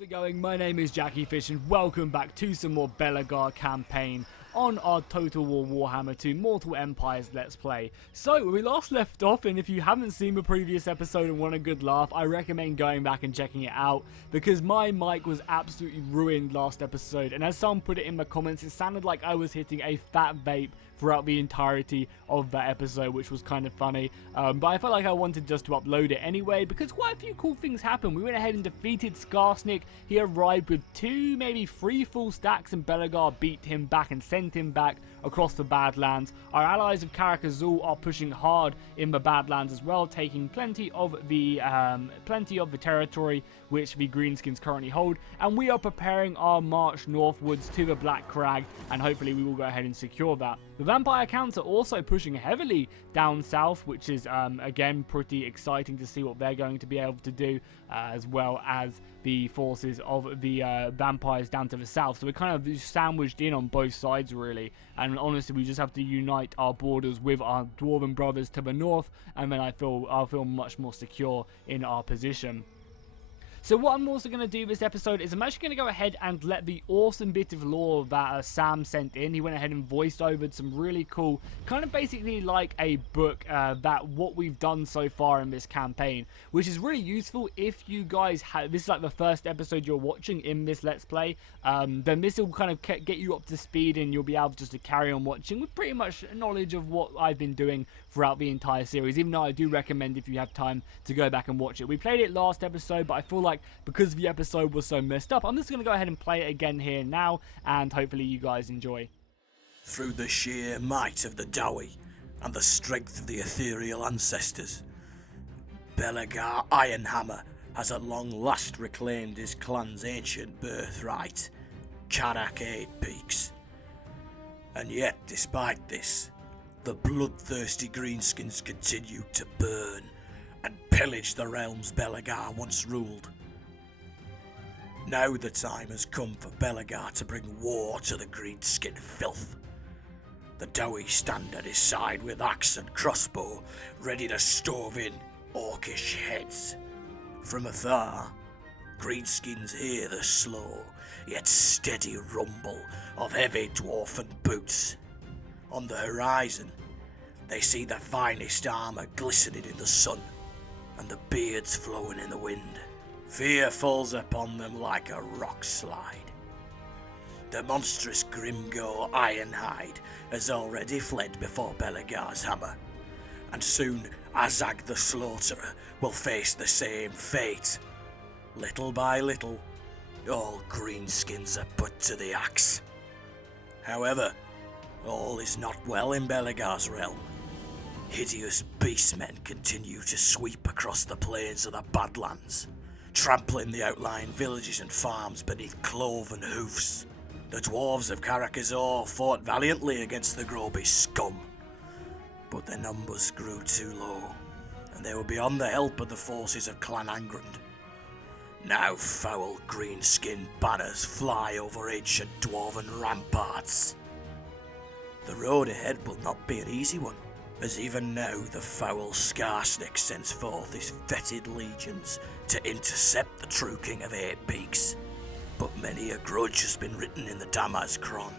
How's it going? My name is jackiefishhh and welcome back to some more Belegar campaign on our Total War Warhammer 2 Mortal Empires Let's Play. So, we last left off, and if you haven't seen the previous episode and want a good laugh, I recommend going back and checking it out, because my mic was absolutely ruined last episode, and as someone put it in the comments, it sounded like I was hitting a fat vape throughout the entirety of that episode, which was kind of funny, but I felt like I wanted just to upload it anyway, because quite a few cool things happened. We went ahead and defeated Skarsnik. He arrived with 2, maybe 3 full stacks, and Belegar beat him back and sent him back across the Badlands. Our allies of Karak Azul are pushing hard in the Badlands as well, taking plenty of the territory which the Greenskins currently hold, and we are preparing our march northwards to the Black Crag, and hopefully we will go ahead and secure that. The Vampire Counts are also pushing heavily down south, which is again pretty exciting to see what they're going to be able to do, as well as the forces of the vampires down to the south. So we're kind of sandwiched in on both sides really, and honestly we just have to unite our borders with our dwarven brothers to the north, and then I'll feel much more secure in our position. So what I'm also going to do this episode is I'm actually going to go ahead and let the awesome bit of lore that Sam sent in. He went ahead and voiced over some really cool, kind of basically like a book that what we've done so far in this campaign, which is really useful if you guys have, this is like the first episode you're watching in this Let's Play, then this will kind of get you up to speed and you'll be able just to carry on watching with pretty much knowledge of what I've been doing throughout the entire series, even though I do recommend if you have time to go back and watch it. We played it last episode, but I feel like because the episode was so messed up, I'm just going to go ahead and play it again here now, and hopefully you guys enjoy. Through the sheer might of the Dowie and the strength of the ethereal ancestors, Belegar Ironhammer has at long last reclaimed his clan's ancient birthright, Karak 8 Peaks. And yet, despite this, the bloodthirsty Greenskins continue to burn and pillage the realms Belegar once ruled. Now the time has come for Belegar to bring war to the Greenskin filth. The Dowie stand at his side with axe and crossbow, ready to stove in orcish heads. From afar, Greenskins hear the slow yet steady rumble of heavy dwarfen boots. On the horizon, they see the finest armour glistening in the sun, and the beards flowing in the wind. Fear falls upon them like a rock slide. The monstrous Grimgo Ironhide has already fled before Belegar's hammer, and soon Azag the Slaughterer will face the same fate. Little by little, all Greenskins are put to the axe. However, all is not well in Belegar's realm. Hideous beastmen continue to sweep across the plains of the Badlands, trampling the outlying villages and farms beneath cloven hoofs. The dwarves of Karak Azul fought valiantly against the Groby scum, but their numbers grew too low, and they were beyond the help of the forces of Clan Angrand. Now foul greenskin banners fly over ancient dwarven ramparts. The road ahead will not be an easy one, as even now the foul Skarsnik sends forth his fetid legions to intercept the true king of 8 Peaks. But many a grudge has been written in the Damaz Kron,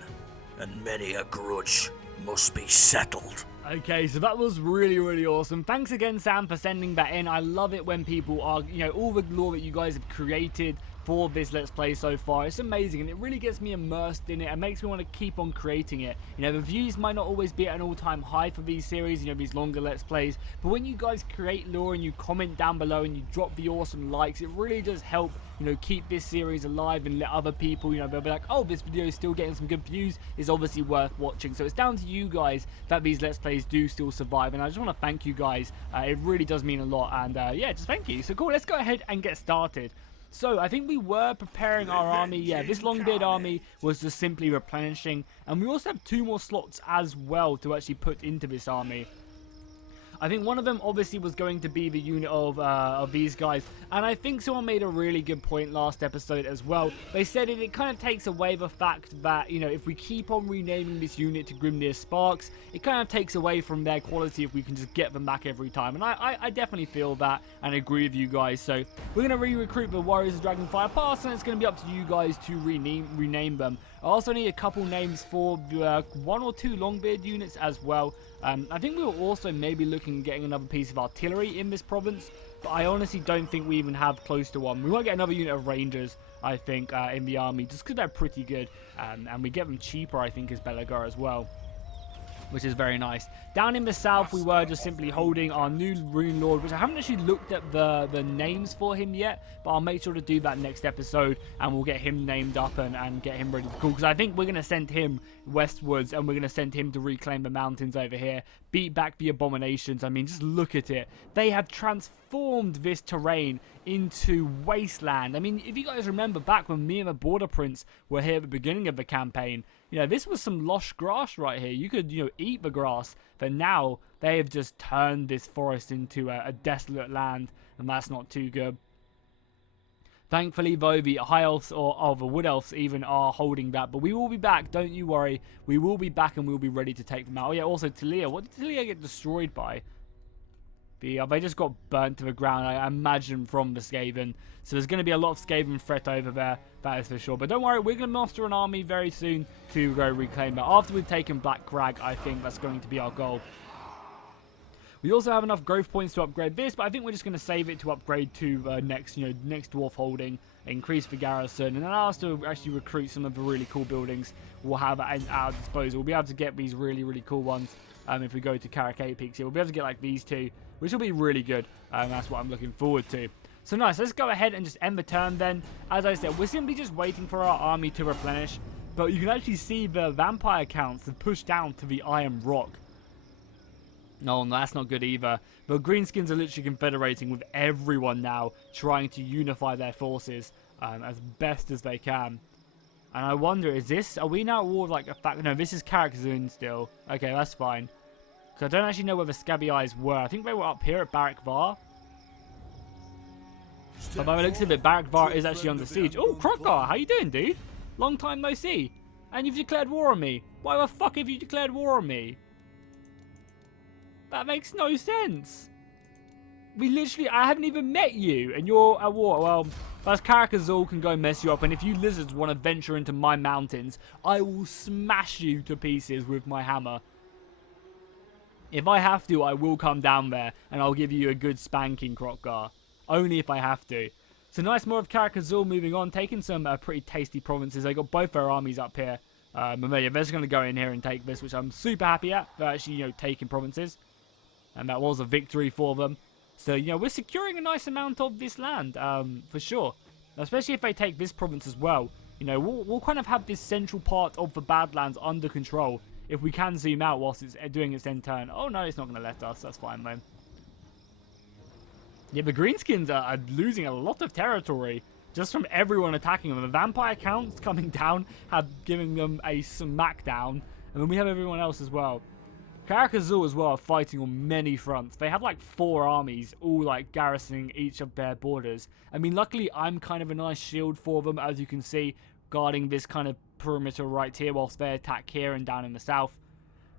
and many a grudge must be settled. Okay, so that was really awesome. Thanks again, Sam, for sending that in. I love it when people are, all the lore that you guys have created for this Let's Play so far. It's amazing, and it really gets me immersed in it and makes me want to keep on creating it. The views might not always be at an all-time high for these series, these longer Let's Plays, but when you guys create lore and you comment down below and you drop the awesome likes, it really does help, keep this series alive and let other people, they'll be like, oh, this video is still getting some good views, it's obviously worth watching. So it's down to you guys that these Let's Plays do still survive, and I just want to thank you guys. It really does mean a lot, and yeah, just thank you. So cool, let's go ahead and get started. So, I think we were preparing our army. Yeah, this Longbeard army was just simply replenishing. And we also have 2 more slots as well to actually put into this army. I think one of them obviously was going to be the unit of these guys, and I think someone made a really good point last episode as well. They said it kind of takes away the fact that, you know, if we keep on renaming this unit to Grimnir Sparks, it kind of takes away from their quality if we can just get them back every time, and I definitely feel that and agree with you guys. So we're going to re-recruit the Warriors of Dragonfire Pass, and it's going to be up to you guys to rename them. I also need a couple names for 1 or 2 Longbeard units as well. I think we were also maybe looking at getting another piece of artillery in this province, but I honestly don't think we even have close to one. We might get another unit of Rangers, I think, in the army, just because they're pretty good, and we get them cheaper, I think, as Belagar as well, which is very nice. Down in the south, we were just simply holding our new Rune Lord, which I haven't actually looked at the names for him yet, but I'll make sure to do that next episode, and we'll get him named up and get him ready to call, because I think we're going to send him westwards, and we're going to send him to reclaim the mountains over here, beat back the abominations. I mean, just look at it. They have transformed this terrain into wasteland. I mean, if you guys remember back when me and the Border Prince were here at the beginning of the campaign, you know, this was some lush grass right here. You could, you know, eat the grass. But now they have just turned this forest into a desolate land, and that's not too good. Thankfully, though, the high elves or the wood elves even are holding that. But we will be back, don't you worry. We will be back, and we'll be ready to take them out. Oh yeah, also Talia. What did Talia get destroyed by? They just got burnt to the ground, I imagine, from the Skaven. So there's going to be a lot of Skaven threat over there, that is for sure. But don't worry, we're going to muster an army very soon to go reclaim that. After we've taken Black Crag, I think that's going to be our goal. We also have enough growth points to upgrade this, but I think we're just going to save it to upgrade to next dwarf holding, increase the garrison, and allow us to actually recruit some of the really cool buildings we'll have at our disposal. We'll be able to get these really, really cool ones if we go to Karakay Peaks here. We'll be able to get like these two, which will be really good. That's what I'm looking forward to. So nice, let's go ahead and just end the turn then. As I said, we're simply just waiting for our army to replenish. But you can actually see the vampire counts have pushed down to the Iron Rock. No, that's not good either. The Greenskins are literally confederating with everyone now, trying to unify their forces as best as they can. And I wonder, are we now at war with like a fact? No, this is Karakazun still. Okay, that's fine. Because I don't actually know where the Scabby Eyes were. I think they were up here at Barak Var. But by the looks of it, Barak Var is actually under siege. Oh, Krokgar, how you doing, dude? Long time no see. And you've declared war on me. Why the fuck have you declared war on me? That makes no sense. I haven't even met you, and you're at war. Well, as Karakazul can go mess you up, and if you lizards want to venture into my mountains, I will smash you to pieces with my hammer. If I have to, I will come down there, and I'll give you a good spanking, Krokgar. Only if I have to. So nice, more of Karakazul moving on, taking some pretty tasty provinces. They got both their armies up here. And they're just going to go in here and take this, which I'm super happy at. They're actually, you know, taking provinces. And that was a victory for them. So, you know, we're securing a nice amount of this land, for sure. Especially if they take this province as well. You know, we'll kind of have this central part of the Badlands under control. If we can zoom out whilst it's doing its end turn. Oh, no, it's not going to let us. That's fine, man. Yeah, the Greenskins are losing a lot of territory just from everyone attacking them. The vampire counts coming down have given them a smackdown. And then we have everyone else as well. Karakazul as well are fighting on many fronts. They have like 4 armies, all like garrisoning each of their borders. I mean, luckily I'm kind of a nice shield for them, as you can see, guarding this kind of perimeter right here whilst they attack here and down in the south.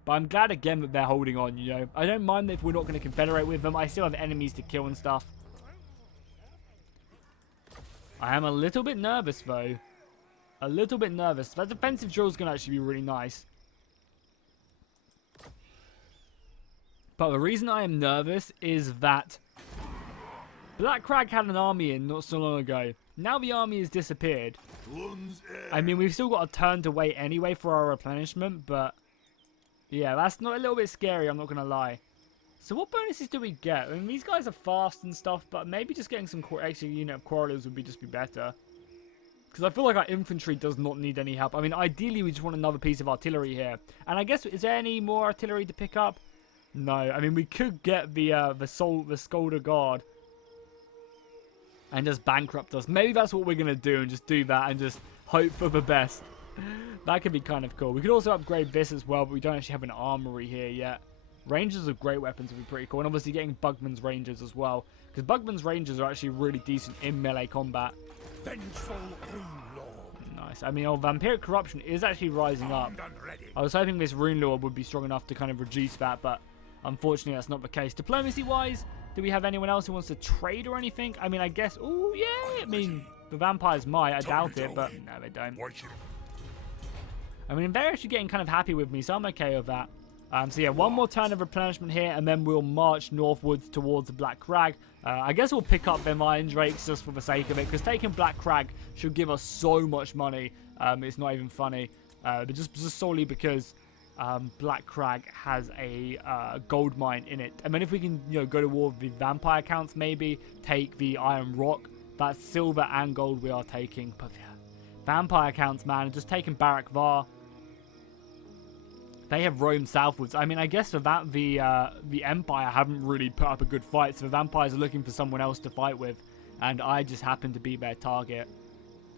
But I'm glad again that they're holding on, you know. I don't mind if we're not going to confederate with them. I still have enemies to kill and stuff. I am a little bit nervous though. A little bit nervous. That defensive drill is going to actually be really nice. But the reason I am nervous is that Black Crag had an army in not so long ago. Now the army has disappeared. I mean, we've still got a turn to wait anyway for our replenishment, but yeah, that's not a little bit scary, I'm not going to lie. So what bonuses do we get? I mean, these guys are fast and stuff, but maybe just getting some extra unit of quarrelers would just be better. Because I feel like our infantry does not need any help. I mean, ideally, we just want another piece of artillery here. And I guess, is there any more artillery to pick up? No. I mean, we could get the Skolder Guard and just bankrupt us. Maybe that's what we're going to do, and just do that and just hope for the best. That could be kind of cool. We could also upgrade this as well, but we don't actually have an armory here yet. Rangers with great weapons would be pretty cool. And obviously getting Bugman's Rangers as well. Because Bugman's Rangers are actually really decent in melee combat. Vengeful Rune Lord. Nice. I mean, Vampiric Corruption is actually rising up. Armed and ready. I was hoping this Rune Lord would be strong enough to kind of reduce that, but unfortunately that's not the case. Diplomacy-wise, do we have anyone else who wants to trade or anything? I mean, I guess... Oh, yeah! I mean, the vampires might. I doubt it, but no, they don't. I mean, they're actually getting kind of happy with me, so I'm okay with that. So yeah, one more turn of replenishment here, and then we'll march northwards towards the Black Crag. I guess we'll pick up them Iron Drakes just for the sake of it, because taking Black Crag should give us so much money. It's not even funny. But just solely because Black Crag has a gold mine in it. And then if we can, you know, go to war with the vampire counts, maybe take the Iron Rock. That's silver and gold we are taking. But yeah, vampire counts, man, just taking Barak Var. They have roamed southwards. I mean, I guess for that, the Empire haven't really put up a good fight, so the vampires are looking for someone else to fight with, and I just happen to be their target.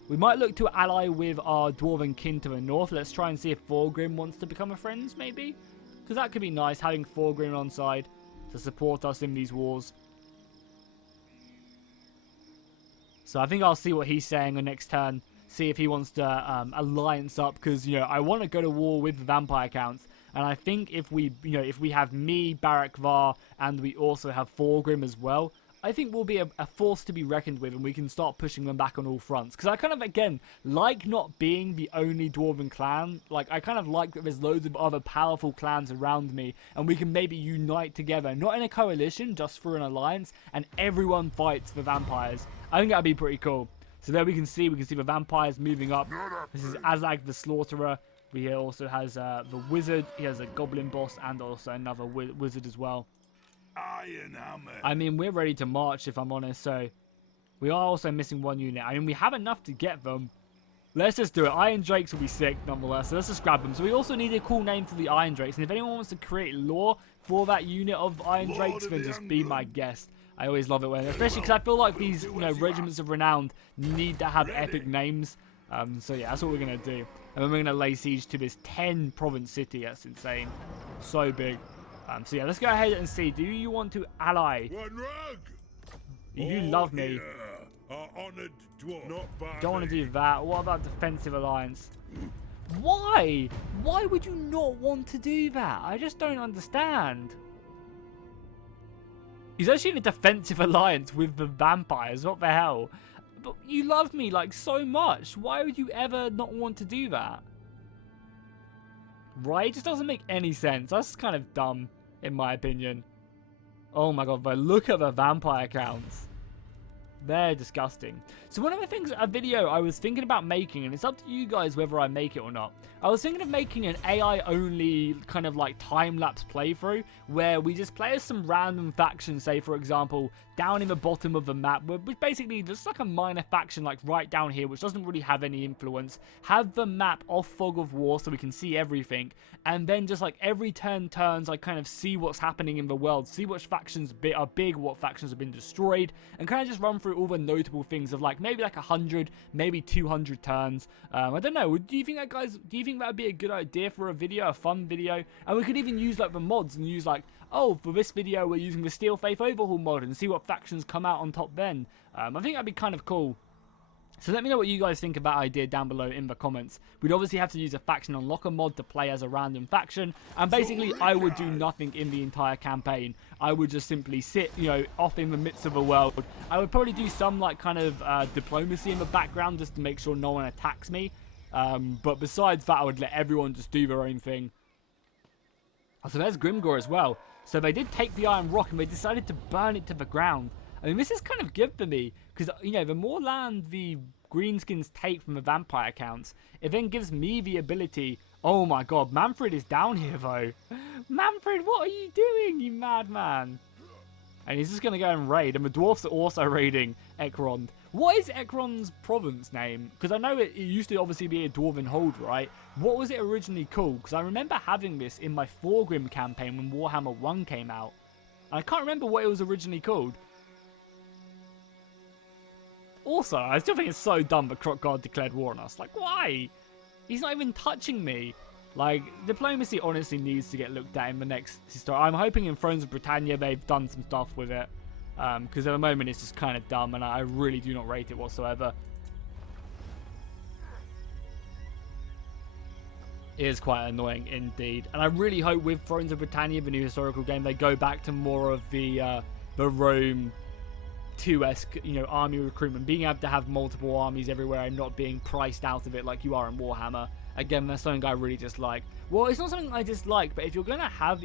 We might look to ally with our dwarven kin to the north. Let's try and see if Thorgrim wants to become a friend, maybe? Because that could be nice, having Thorgrim on side to support us in these wars. So I think I'll see what he's saying on next turn. See if he wants to alliance up, because, you know, I want to go to war with the vampire counts, and I think if we, you know, if we have me, Barak Var, and we also have Thorgrim as well, I think we'll be a force to be reckoned with, and we can start pushing them back on all fronts. Because I kind of, again, like not being the only dwarven clan. Like, I kind of like that there's loads of other powerful clans around me, and we can maybe unite together, not in a coalition, just through an alliance, and everyone fights for vampires. I think that'd be pretty cool. So there we can see the vampires moving up. This is Azag the Slaughterer. He also has the Wizard. He has a Goblin Boss and also another Wizard as well. Iron Hammer. I mean, we're ready to march, if I'm honest. So we are also missing one unit. I mean, we have enough to get them. Let's just do it. Iron Drakes will be sick, nonetheless. So let's just grab them. So we also need a cool name for the Iron Drakes. And if anyone wants to create lore for that unit of Iron Drakes, then just be my guest. I always love it when, especially because I feel like these, you know, regiments of renown need to have epic names. So yeah, that's what we're gonna do, and then we're gonna lay siege to this 10 province city. That's insane, so big. So yeah, let's go ahead and see. Do you want to ally? One rug. You love me. Our honored dwarf. Not Don't want to do that. What about defensive alliance? Why? Why would you not want to do that? I just don't understand. He's actually in a defensive alliance with the vampires. What the hell? But you love me like so much. Why would you ever not want to do that? Right? It just doesn't make any sense. That's kind of dumb, in my opinion. Oh my god, but look at the vampire counts. They're disgusting. So one of the things, a video I was thinking about making, and it's up to you guys whether I make it or not. I was thinking of making an AI only kind of like time-lapse playthrough where we just play as some random faction, say for example, down in the bottom of the map, which basically just like a minor faction like right down here, which doesn't really have any influence. Have the map off Fog of War so we can see everything, and then just like every 10 turns I kind of see what's happening in the world, see which factions are big, what factions have been destroyed, and kind of just run through all the notable things of like maybe like 100, maybe 200 turns. I don't know. Do you think that, guys? Do you think that would be a good idea for a video, a fun video? And we could even use like the mods and use like, oh, for this video we're using the Steel Faith Overhaul mod and see what factions come out on top then. I think that'd be kind of cool. So let me know what you guys think about that idea down below in the comments. We'd obviously have to use a faction unlocker mod to play as a random faction, and basically I would do nothing in the entire campaign. I would just simply sit, you know, off in the midst of a world. I would probably do some like kind of diplomacy in the background just to make sure no one attacks me. But besides that, I would let everyone just do their own thing. So there's Grimgor as well. So they did take the Iron Rock and they decided to burn it to the ground. I mean, this is kind of good for me, because, you know, the more land the greenskins take from the vampire counts, it then gives me the ability... Oh my god, Manfred is down here, though. Manfred, what are you doing, you madman? And he's just going to go and raid, and the dwarfs are also raiding Ekrond. What is Ekron's province name? Because I know it used to obviously be a dwarven hold, right? What was it originally called? Because I remember having this in my Thorgrim campaign when Warhammer 1 came out. And I can't remember what it was originally called. Also, I still think it's so dumb that Crocgard declared war on us. Like, why? He's not even touching me. Like, diplomacy honestly needs to get looked at in the next story. I'm hoping in Thrones of Britannia they've done some stuff with it. Because at the moment it's just kind of dumb, and I really do not rate it whatsoever. It is quite annoying indeed. And I really hope with Thrones of Britannia, the new historical game, they go back to more of the Rome 2-esque, you know, army recruitment, being able to have multiple armies everywhere and not being priced out of it like you are in Warhammer. Again, that's something I really dislike. Well, it's not something I dislike, but if you're gonna have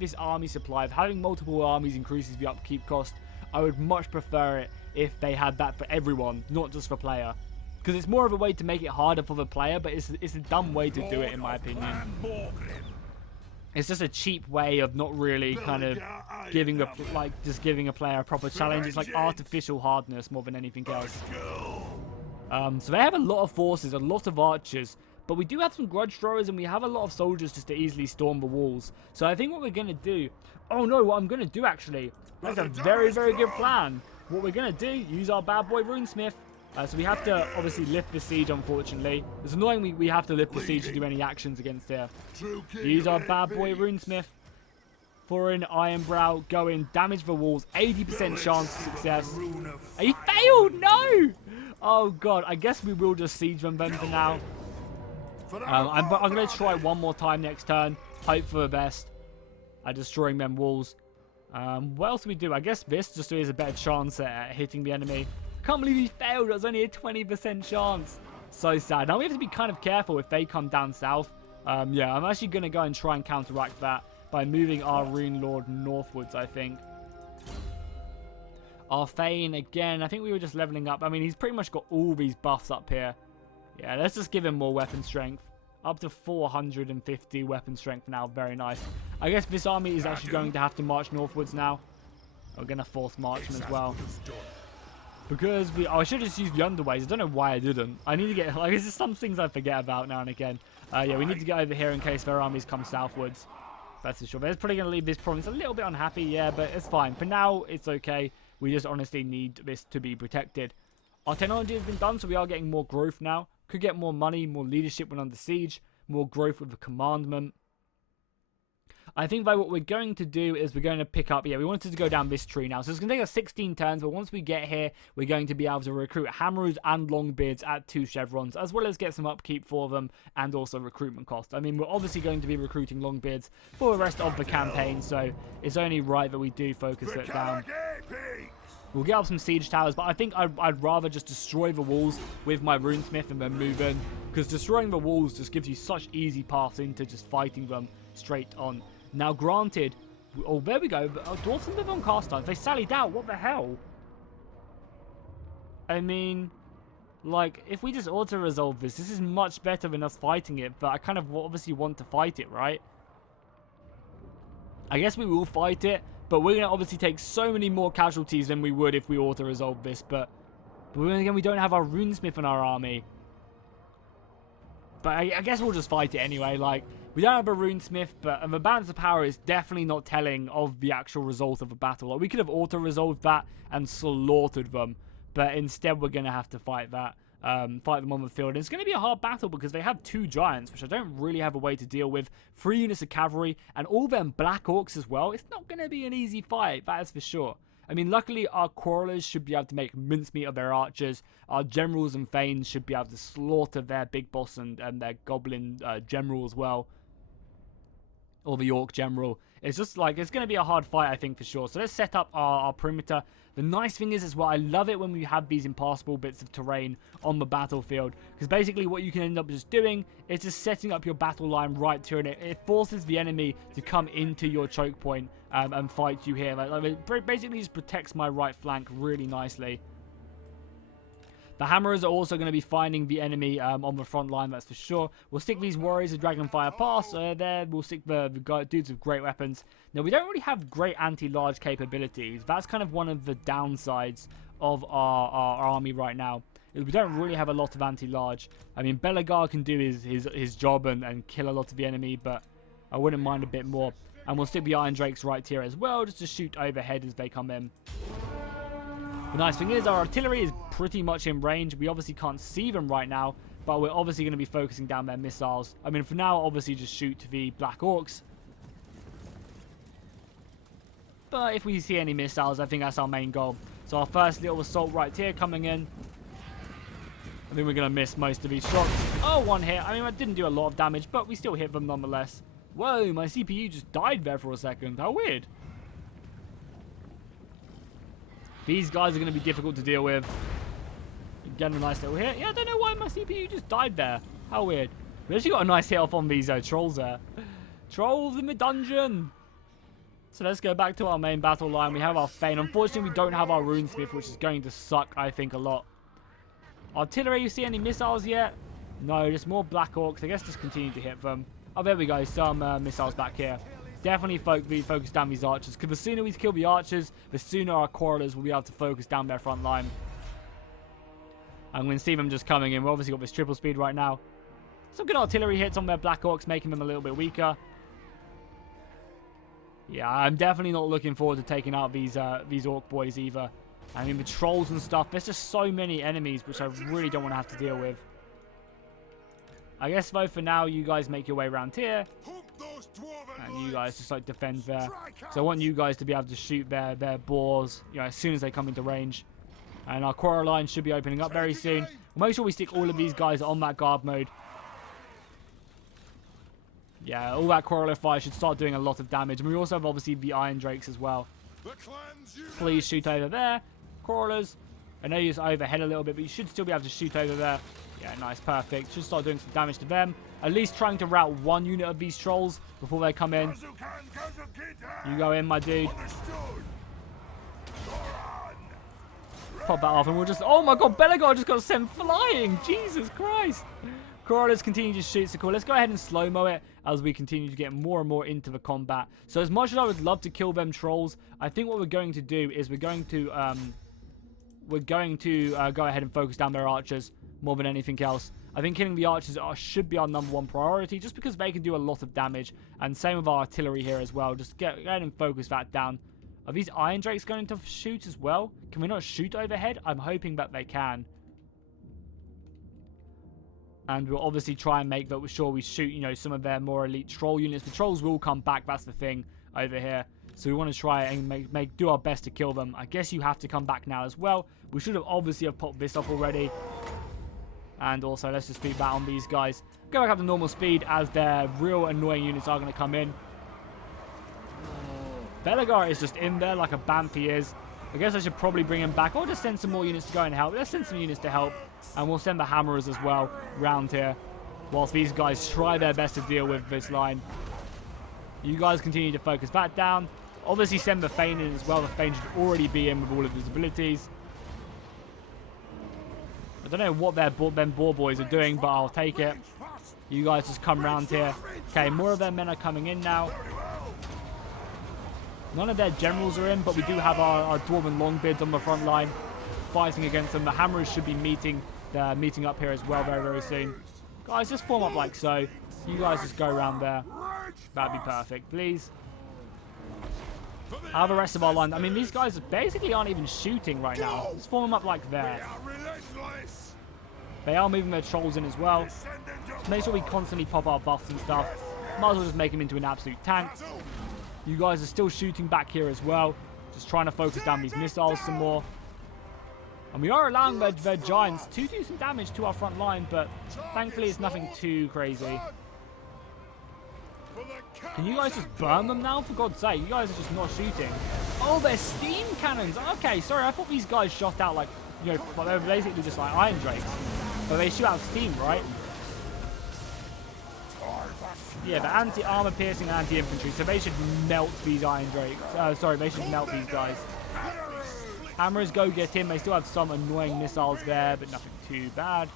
this army supply, if having multiple armies increases the upkeep cost, I would much prefer it if they had that for everyone, not just for player. Because it's more of a way to make it harder for the player, but it's a dumb way to do it in my opinion. It's just a cheap way of not really kind of giving a player a proper challenge. It's like artificial hardness more than anything else. So they have a lot of forces, a lot of archers, but we do have some grudge throwers and we have a lot of soldiers just to easily storm the walls. So I think what we're going to do... Oh no, what I'm going to do actually... That's a very, very good plan. What we're going to do, use our bad boy runesmith. So we have to obviously lift the siege, unfortunately. It's annoying we have to lift the siege to do any actions against here. Use our bad boy runesmith. For an iron brow, go in, damage the walls, 80% chance of success. He failed! No! Oh god, I guess we will just siege them then for now. I'm going to try one more time next turn. Hope for the best. Destroying them walls. What else do we do? I guess this just is a better chance at hitting the enemy. Can't believe he failed. It was only a 20% chance. So sad. Now we have to be kind of careful if they come down south. Yeah, I'm actually going to go and try and counteract that by moving our Rune Lord northwards, I think. Our Thane, again, I think we were just leveling up. I mean, he's pretty much got all these buffs up here. Yeah, let's just give him more weapon strength. Up to 450 weapon strength now. Very nice. I guess this army is actually going to have to march northwards now. We're going to force march them as well. Because I should have just used the underways. I don't know why I didn't. I need to get... Like, it's just some things I forget about now and again. Yeah, we need to get over here in case their armies come southwards. That's for sure. They're probably going to leave this province a little bit unhappy, yeah, but it's fine. For now, it's okay. We just honestly need this to be protected. Our technology has been done, so we are getting more growth now. Could get more money, more leadership when under siege, more growth with the commandment. I think by what we're going to do is we're going to pick up... Yeah, we wanted to go down this tree now. So it's going to take us 16 turns, but once we get here, we're going to be able to recruit hammerers and longbeards at 2 chevrons, as well as get some upkeep for them and also recruitment cost. I mean, we're obviously going to be recruiting longbeards for the rest of the campaign, so it's only right that we do focus it down. We'll get up some siege towers, but I think I'd rather just destroy the walls with my runesmith and then move in, because destroying the walls just gives you such easy paths into just fighting them straight on. Now, granted... Oh, there we go. Dwarfs and live on cast time. They sallied out. What the hell? I mean... Like, if we just auto-resolve this is much better than us fighting it, but I kind of obviously want to fight it, right? I guess we will fight it, but we're going to obviously take so many more casualties than we would if we auto-resolve this, but then again, we don't have our runesmith in our army. But I guess we'll just fight it anyway. Like, we don't have a runesmith, but the balance of power is definitely not telling of the actual result of a battle. Like, we could have auto-resolved that and slaughtered them, but instead we're going to have to fight that. Fight them on the field. And it's going to be a hard battle because they have 2 giants, which I don't really have a way to deal with. 3 units of cavalry, and all them black orcs as well. It's not going to be an easy fight, that is for sure. I mean, luckily, our quarrelers should be able to make mincemeat of their archers. Our generals and thanes should be able to slaughter their big boss and their goblin general as well. Or the orc general. It's just like, it's going to be a hard fight, I think, for sure. So let's set up our perimeter. The nice thing is as well, I love it when we have these impassable bits of terrain on the battlefield. Because basically what you can end up just doing is just setting up your battle line right here. And it forces the enemy to come into your choke point and fight you here. Like, it basically just protects my right flank really nicely. The hammerers are also going to be finding the enemy on the front line, that's for sure. We'll stick these warriors of Dragonfire Pass there. We'll stick the dudes with great weapons. Now, we don't really have great anti-large capabilities. That's kind of one of the downsides of our army right now. We don't really have a lot of anti-large. I mean, Belegar can do his job and kill a lot of the enemy, but I wouldn't mind a bit more. And we'll stick the Iron Drakes right here as well, just to shoot overhead as they come in. The nice thing is our artillery is pretty much in range. We obviously can't see them right now, But we're obviously going to be focusing down their missiles. I mean, for now, obviously just shoot the Black Orcs. But if we see any missiles, I think that's our main goal. So our first little assault right here coming in. I think we're going to miss most of these shots. Oh, one hit. I mean, I didn't do a lot of damage, but we still hit them nonetheless. Whoa, my CPU just died there for a second. How weird. These guys are going to be difficult to deal with. Again, a nice little hit. Yeah, I don't know why my CPU just died there. How weird. We actually got a nice hit off on these trolls there. Trolls in the dungeon. So let's go back to our main battle line. We have our Thane. Unfortunately, we don't have our Runesmith, which is going to suck, I think, a lot. Artillery, you see any missiles yet? No, just more Black Orcs. I guess just continue to hit them. Oh, there we go. Some missiles back here. Definitely focus down these archers, because the sooner we kill the archers, the sooner our quarrelers will be able to focus down their front line. And we can see them just coming in. We've obviously got this triple speed right now. Some good artillery hits on their Black Orcs, making them a little bit weaker. Yeah, I'm definitely not looking forward to taking out these Orc boys either. I mean, the trolls and stuff, there's just so many enemies which I really don't want to have to deal with. I guess, though, for now, you guys make your way around here. And you guys just, like, defend there. So I want you guys to be able to shoot their boars, you know, as soon as they come into range. And our quarrel line should be opening up very soon. We'll make sure we stick all of these guys on that guard mode. Yeah, all that quarreler fire should start doing a lot of damage. And we also have, obviously, the Iron Drakes as well. Please shoot over there. Quarrelers. I know you're overhead a little bit, but you should still be able to shoot over there. Yeah, nice, perfect. Should start doing some damage to them. At least trying to rout one unit of these trolls before they come in. You go in, my dude. Pop that off, and we'll just... Oh my god, Belegar just got sent flying! Jesus Christ! Quarrelers continue to shoot, so cool. Let's go ahead and slow-mo it as we continue to get more and more into the combat. So as much as I would love to kill them trolls, I think what we're going to do is we're going to go ahead and focus down their archers more than anything else. I think killing the archers should be our #1 priority, just because they can do a lot of damage. And same with our artillery here as well. Just go ahead and focus that down. Are these Iron Drakes going to shoot as well? Can we not shoot overhead? I'm hoping that they can. And we'll obviously try and make sure we shoot, you know, some of their more elite troll units. The trolls will come back. That's the thing over here. So we want to try and do our best to kill them. I guess you have to come back now as well. We should have obviously popped this up already. And also, let's just speed that on these guys. Go back up to normal speed, as their real annoying units are going to come in. Belegar is just in there like a bamf he is. I guess I should probably bring him back, or just send some more units to go and help. Let's send some units to help. And we'll send the hammerers as well round here, whilst these guys try their best to deal with this line. You guys continue to focus that down. Obviously send the Thane in as well. The Thane should already be in with all of his abilities. I don't know what them boar boys are doing, but I'll take it. You guys just come round here. Okay, more of their men are coming in now. None of their generals are in, but we do have our Dwarven Longbeards on the front line fighting against them. The Hammerers should be meeting up here as well very, very soon. Guys, just form up like so. You guys just go around there. That'd be perfect, please. How are the rest of our line? I mean, these guys basically aren't even shooting right now. Just form them up like there. They are moving their trolls in as well. Make sure we constantly pop our buffs and stuff. Might as well just make them into an absolute tank. You guys are still shooting back here as well. Just trying to focus down these missiles some more. And we are allowing their giants to do some damage to our front line, but thankfully it's nothing too crazy. Can you guys just burn them now, for God's sake? You guys are just not shooting. Oh, they're steam cannons. Okay, sorry, I thought these guys shot out like, you know, they were basically just like Iron Drakes. But they shoot out steam, right? Yeah, the anti-armor piercing and anti-infantry, so they should melt these Iron Drakes. Sorry, they should melt these guys. Hammerers go get in. They still have some annoying missiles there, but nothing too bad.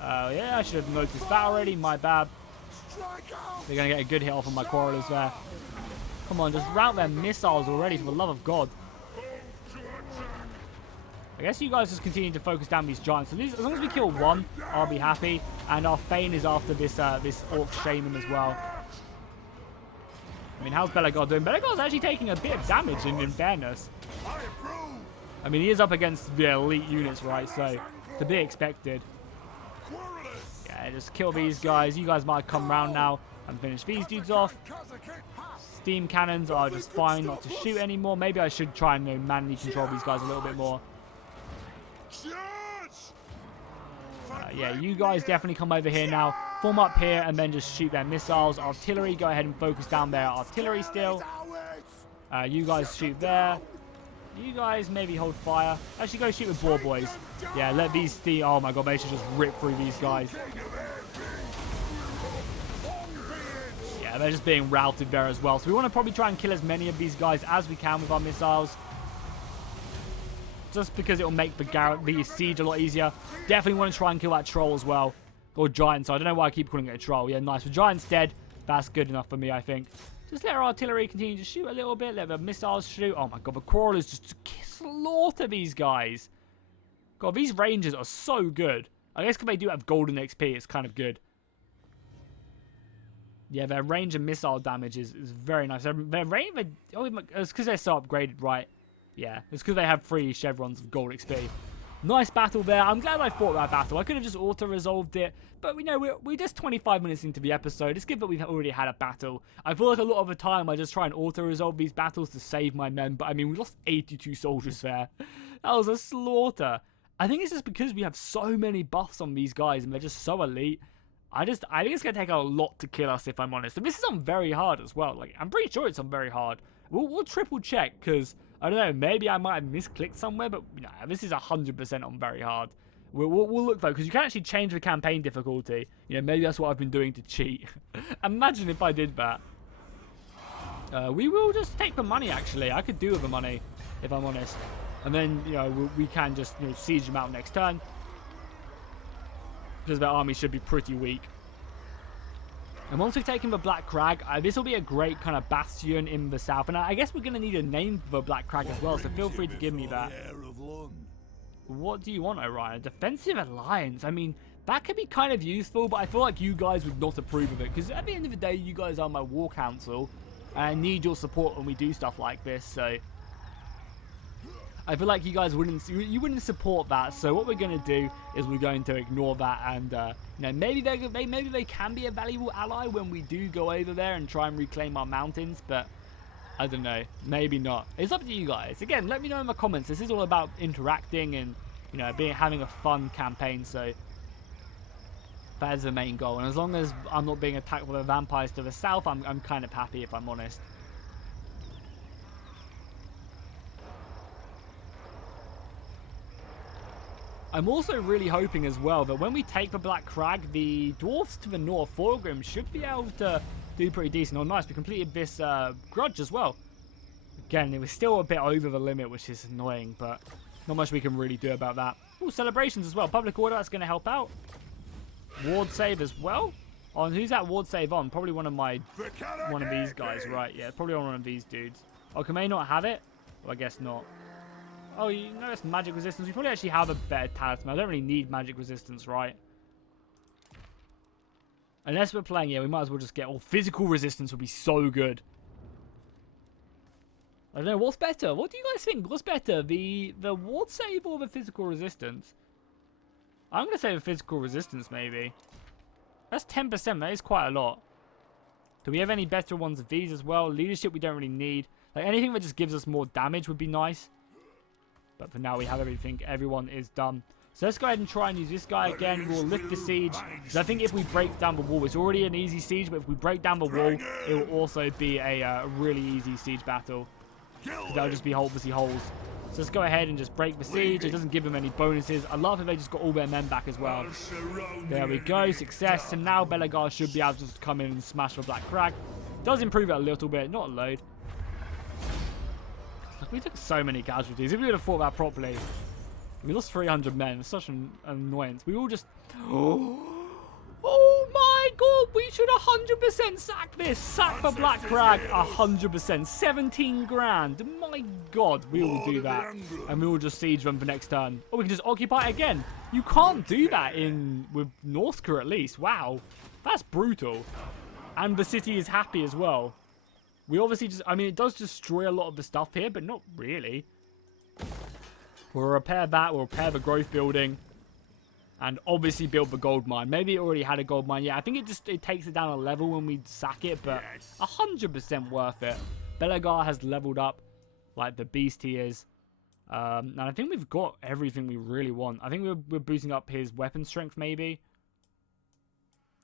Yeah, I should have noticed that already. My bad. They're going to get a good hit off on my quarrelers there. Come on, just rout their missiles already, for the love of God. I guess you guys just continue to focus down these giants. So as long as we kill one, I'll be happy. And our Thane is after this Orc Shaman as well. I mean, how's Belegar doing? Belegar's actually taking a bit of damage in fairness. I mean, he is up against the elite units, right? So, to be expected. Yeah, just kill these guys. You guys might come round now and finish these dudes off. Steam cannons are just fine not to shoot anymore. Maybe I should try and manually control these guys a little bit more. Yeah, you guys definitely come over here now. Form up here and then just shoot their missiles. Artillery, go ahead and focus down their artillery still. You guys shoot there. You guys maybe hold fire. Actually, go shoot with boar boys. Yeah, let these steam. Oh my god, they should just rip through these guys. Yeah, they're just being routed there as well. So we want to probably try and kill as many of these guys as we can with our missiles. Just because it will make the siege a lot easier. Definitely want to try and kill that troll as well. Or giant, so I don't know why I keep calling it a troll. Yeah, nice. The giant's dead. That's good enough for me, I think. Just let our artillery continue to shoot a little bit. Let the missiles shoot. Oh my god, the crawlers just slaughter these guys. God, these rangers are so good. I guess because they do have golden XP, it's kind of good. Yeah, their range and missile damage is very nice. Their range, it's because they're so upgraded, right? Yeah, it's because they have 3 chevrons of gold XP. Nice battle there. I'm glad I fought that battle. I could have just auto-resolved it. But we know we're just 25 minutes into the episode. It's good that we've already had a battle. I feel like a lot of the time I just try and auto-resolve these battles to save my men. But I mean, we lost 82 soldiers there. That was a slaughter. I think it's just because we have so many buffs on these guys and they're just so elite. I think it's going to take a lot to kill us, if I'm honest. And this is on very hard as well. Like, I'm pretty sure it's on very hard. We'll triple check because, I don't know, maybe I might have misclicked somewhere, but you know, this is 100% on very hard. We'll look though, because you can actually change the campaign difficulty. You know, maybe that's what I've been doing to cheat. Imagine if I did that. We will just take the money, actually. I could do with the money, if I'm honest. And then, you know, we can just, you know, siege them out next turn. Because their army should be pretty weak. And once we've taken the Black Crag, this will be a great kind of bastion in the south. And I guess we're going to need a name for the Black Crag as well, so feel free to give me that. What do you want, Orion? A defensive alliance? I mean, that could be kind of useful, but I feel like you guys would not approve of it. Because at the end of the day, you guys are my war council. And I need your support when we do stuff like this, so... I feel like you guys wouldn't support that, so what we're going to do is we're going to ignore that, and you know, maybe they can be a valuable ally when we do go over there and try and reclaim our mountains, but I don't know, maybe not. It's up to you guys. Again, let me know in the comments. This is all about interacting and, you know, having a fun campaign, so that is the main goal. And as long as I'm not being attacked by the vampires to the south, I'm kind of happy, if I'm honest. I'm also really hoping as well that when we take the Black Crag, the dwarfs to the north, Thorgrim, should be able to do pretty decent. Oh, nice. We completed this grudge as well. Again, it was still a bit over the limit, which is annoying, but not much we can really do about that. Oh, celebrations as well. Public order, that's going to help out. Ward save as well. On who's that ward save on? Probably one of these guys, right? Yeah, probably on one of these dudes. Oh, can they not have it? Well, I guess not. Oh, you know it's magic resistance. We probably actually have a better talisman. I don't really need magic resistance, right? Unless we're playing, yeah, we might as well just get... Oh, physical resistance would be so good. I don't know, what's better? What do you guys think? What's better, the ward save or the physical resistance? I'm going to say the physical resistance, maybe. That's 10%. That is quite a lot. Do we have any better ones of these as well? Leadership we don't really need. Like, anything that just gives us more damage would be nice. But for now, we have everything. Everyone is done. So let's go ahead and try and use this guy again. We'll lift the siege. Because I think if we break down the wall, it's already an easy siege. But if we break down the wall, it will also be a really easy siege battle. Because that'll just be obviously holes. So let's go ahead and just break the siege. It doesn't give them any bonuses. I love that they just got all their men back as well. There we go. Success. And now Belegar should be able to just come in and smash the Black Crag. Does improve it a little bit. Not a load. We took so many casualties. If we would have fought that properly. We lost 300 men. It's such an annoyance. We all just... Oh my god. We should 100% sack this. Sack the Black Crag 100%. 17 grand. My god. We will do that. And we will just siege them for next turn. Or we can just occupy it again. You can't do that with Norska at least. Wow. That's brutal. And the city is happy as well. We obviously just... I mean, it does destroy a lot of the stuff here, but not really. We'll repair that. We'll repair the growth building. And obviously build the gold mine. Maybe it already had a gold mine. Yeah, I think it takes it down a level when we sack it, but 100% worth it. Belegar has leveled up like the beast he is. And I think we've got everything we really want. I think we're boosting up his weapon strength, maybe.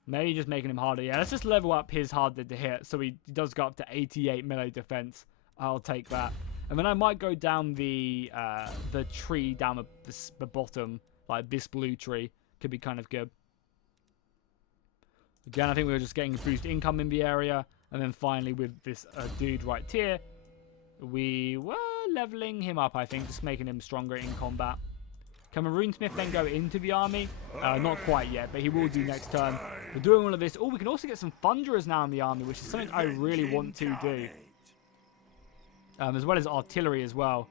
Maybe just making him harder. Yeah, let's just level up his harder to hit, so he does go up to 88 melee defense. I'll take that. And then I might go down the tree down the bottom, like this blue tree. Could be kind of good. Again, I think we were just getting boost income in the area. And then finally with this dude right here, we were leveling him up, I think, just making him stronger in combat. Can a runesmith then go into the army? Not quite yet, but he will do next turn. We're doing all of this. Oh, we can also get some thunderers now in the army, which is something I really want to do. As well as artillery as well.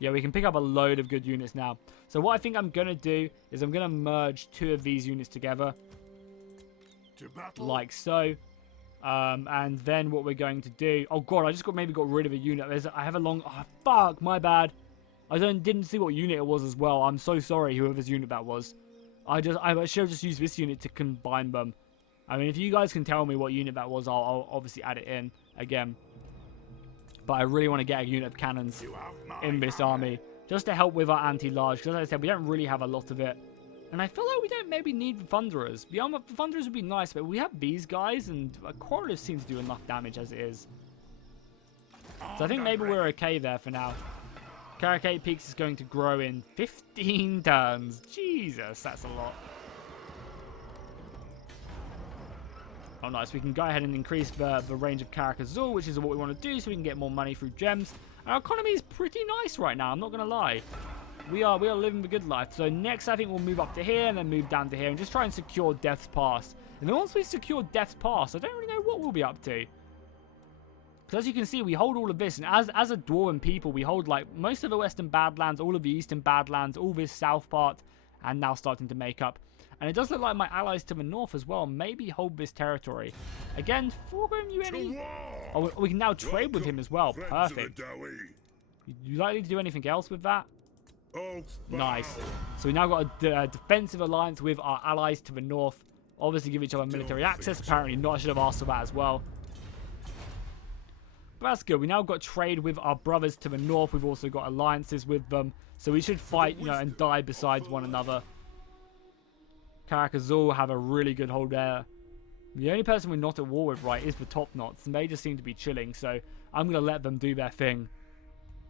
Yeah, we can pick up a load of good units now. So what I think I'm going to do is I'm going to merge 2 of these units together. Like so. And then what we're going to do... Oh, God, I just maybe got rid of a unit. I have a long... Oh, fuck, my bad. I didn't see what unit it was as well. I'm so sorry, whoever's unit that was. I should have just used this unit to combine them. I mean, if you guys can tell me what unit that was, I'll obviously add it in again. But I really want to get a unit of cannons in this army, just to help with our anti-large. Because as I said, we don't really have a lot of it. And I feel like we don't maybe need the Thunderers. The Thunderers would be nice, but we have these guys, and Corolith seems to do enough damage as it is. So I think maybe we're okay there for now. Caracate Peaks is going to grow in 15 turns. Jesus, that's a lot. Oh, nice. We can go ahead and increase the range of Karakazul, which is what we want to do, so we can get more money through gems. Our economy is pretty nice right now, I'm not going to lie. We are living the good life. So next, I think we'll move up to here and then move down to here and just try and secure Death's Pass. And then once we secure Death's Pass, I don't really know what we'll be up to. Because as you can see, we hold all of this. And as a Dwarven people, we hold like most of the Western Badlands, all of the Eastern Badlands, all this south part, and now starting to make up. And it does look like my allies to the north as well maybe hold this territory. Again, Thorgrim, you any... Oh, we can now trade with him as well. Perfect. You likely to do anything else with that? Nice. So we now got a defensive alliance with our allies to the north. Obviously give each other military access. Apparently not. I should have asked for that as well. But that's good. We now got trade with our brothers to the north. We've also got alliances with them. So we should fight, you know, and die besides one another. Karakazul have a really good hold there. The only person we're not at war with, right, is the Top Knots. And they just seem to be chilling. So I'm going to let them do their thing.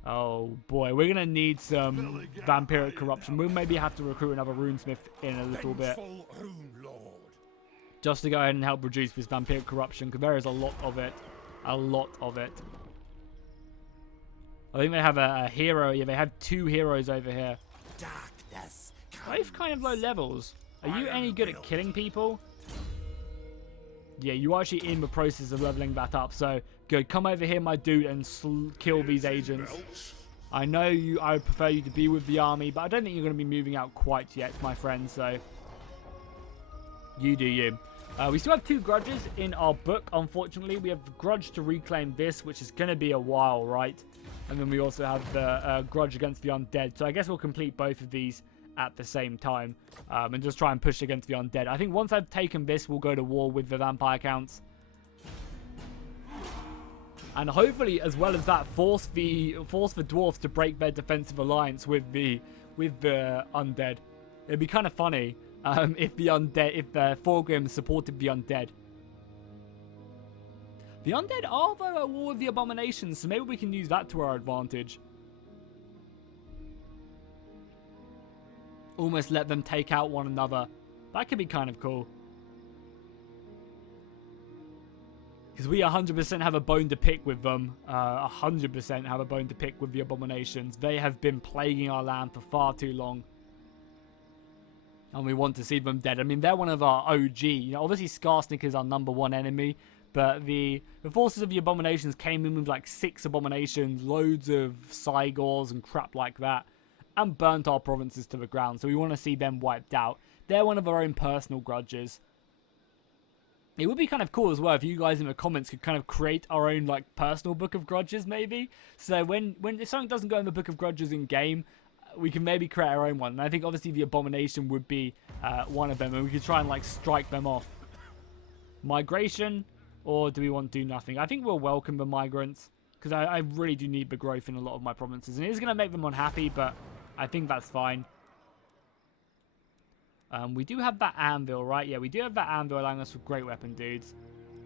Oh boy, we're going to need some vampiric corruption. We'll maybe have to recruit another runesmith in a little bit. Just to go ahead and help reduce this vampiric corruption, because there is a lot of it. A lot of it. I think they have a hero. Yeah, they have 2 heroes over here. Both kind of low levels. Are you any good at killing people? Yeah, you're actually in the process of leveling that up. So, good. Come over here, my dude, and kill these agents. I know I would prefer you to be with the army, but I don't think you're going to be moving out quite yet, my friend. So, you do you. We still have 2 grudges in our book, unfortunately. We have the grudge to reclaim this, which is going to be a while, right? And then we also have the grudge against the undead. So I guess we'll complete both of these at the same time. And just try and push against the undead. I think once I've taken this, we'll go to war with the vampire counts. And hopefully, as well as that, force the dwarfs to break their defensive alliance with the undead. It'd be kind of funny. If Thorgrim supported the undead. The undead are, though, at war with the abominations, so maybe we can use that to our advantage. Almost let them take out one another. That could be kind of cool. Because we 100% have a bone to pick with them. 100% have a bone to pick with the abominations. They have been plaguing our land for far too long. And we want to see them dead. I mean, they're one of our OG. You know, obviously, Skarsnik is our #1 enemy. But the forces of the abominations came in with like 6 abominations, loads of Cygors and crap like that. And burnt our provinces to the ground. So we want to see them wiped out. They're one of our own personal grudges. It would be kind of cool as well if you guys in the comments could kind of create our own like personal book of grudges maybe. So if something doesn't go in the book of grudges in game, we can maybe create our own one. And I think obviously the Abomination would be one of them, and we could try and like strike them off. Migration, or do we want to do nothing? I think we'll welcome the migrants, because I really do need the growth in a lot of my provinces. And it is going to make them unhappy, but I think that's fine. We do have that anvil, right? Yeah, we do have that anvil allowing us with great weapon dudes.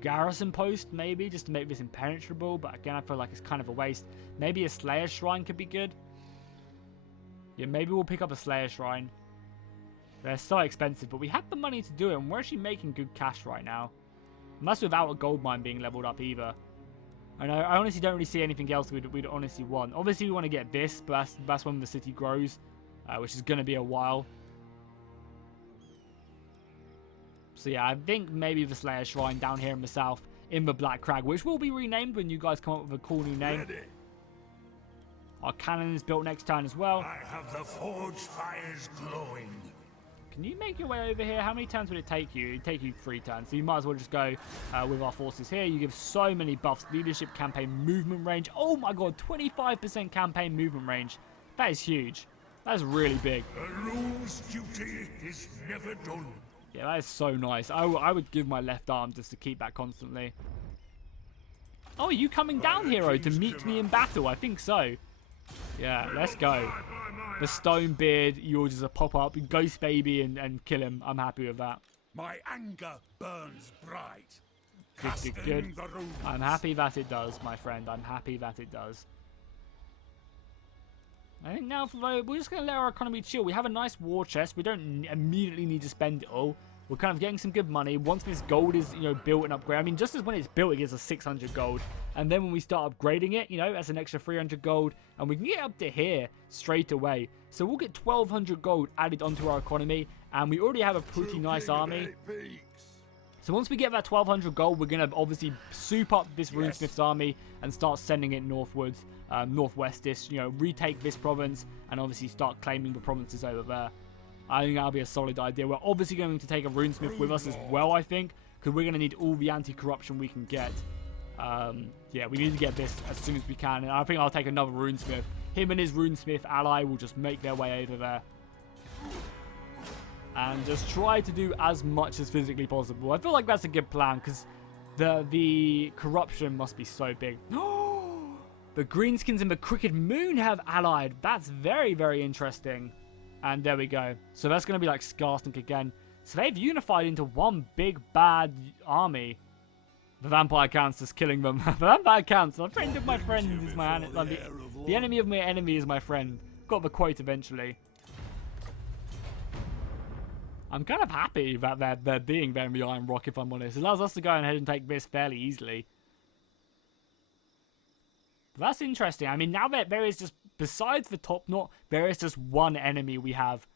Garrison post, maybe, just to make this impenetrable. But again, I feel like it's kind of a waste. Maybe a Slayer Shrine could be good. Yeah, maybe we'll pick up a Slayer Shrine. They're so expensive, but we have the money to do it. And we're actually making good cash right now. And that's without a gold mine being leveled up either. And I honestly don't really see anything else we'd honestly want. Obviously, we want to get this, but that's when the city grows, which is going to be a while. So yeah, I think maybe the Slayer Shrine down here in the south, in the Black Crag, which will be renamed when you guys come up with a cool new name. Ready. Our cannon is built next turn as well. I have the forge fires glowing. Can you make your way over here? How many turns would it take you? It'd take you 3 turns, so you might as well just go with our forces here. You give so many buffs. Leadership, campaign, movement range. Oh my god, 25% campaign movement range. That is huge. That is really big. A rule's duty is never done. Yeah, that is so nice. I would give my left arm just to keep that constantly. Oh, are you coming down, hero, to meet me in battle? I think so. Yeah, let's go. The Stonebeard, you'll just pop up, Ghost Baby, and kill him. I'm happy with that. My anger burns bright. Good, good, good. I'm happy that it does, my friend. I'm happy that it does. I think now we're just going to let our economy chill. We have a nice war chest. We don't immediately need to spend it all. We're kind of getting some good money. Once this gold is, built and upgraded. I mean, just as when it's built, it gives us 600 gold. And then when we start upgrading it, that's an extra 300 gold. And we can get up to here straight away. So we'll get 1,200 gold added onto our economy. And we already have a pretty nice army. So once we get that 1,200 gold, we're going to obviously soup up this runesmith's army and start sending it northwards, northwestish, retake this province and obviously start claiming the provinces over there. I think that'll be a solid idea. We're obviously going to take a runesmith with us as well, I think, because we're going to need all the anti-corruption we can get. Yeah, we need to get this as soon as we can, and I think I'll take another runesmith. Him and his runesmith ally will just make their way over there. And just try to do as much as physically possible. I feel like that's a good plan, because the corruption must be so big. The Greenskins and the Crooked Moon have allied. That's very, very interesting. And there we go. So that's going to be like Skarsnik again. So they've unified into one big bad army. The Vampire Count's killing them. The Vampire Count, the friend of my friend is my enemy. The enemy of my enemy is my friend. Got the quote eventually. I'm kind of happy that they're being there in the Iron Rock, if I'm honest. It allows us to go ahead and take this fairly easily. But that's interesting. I mean, now that there is just, besides the top knot, there is just one enemy we have.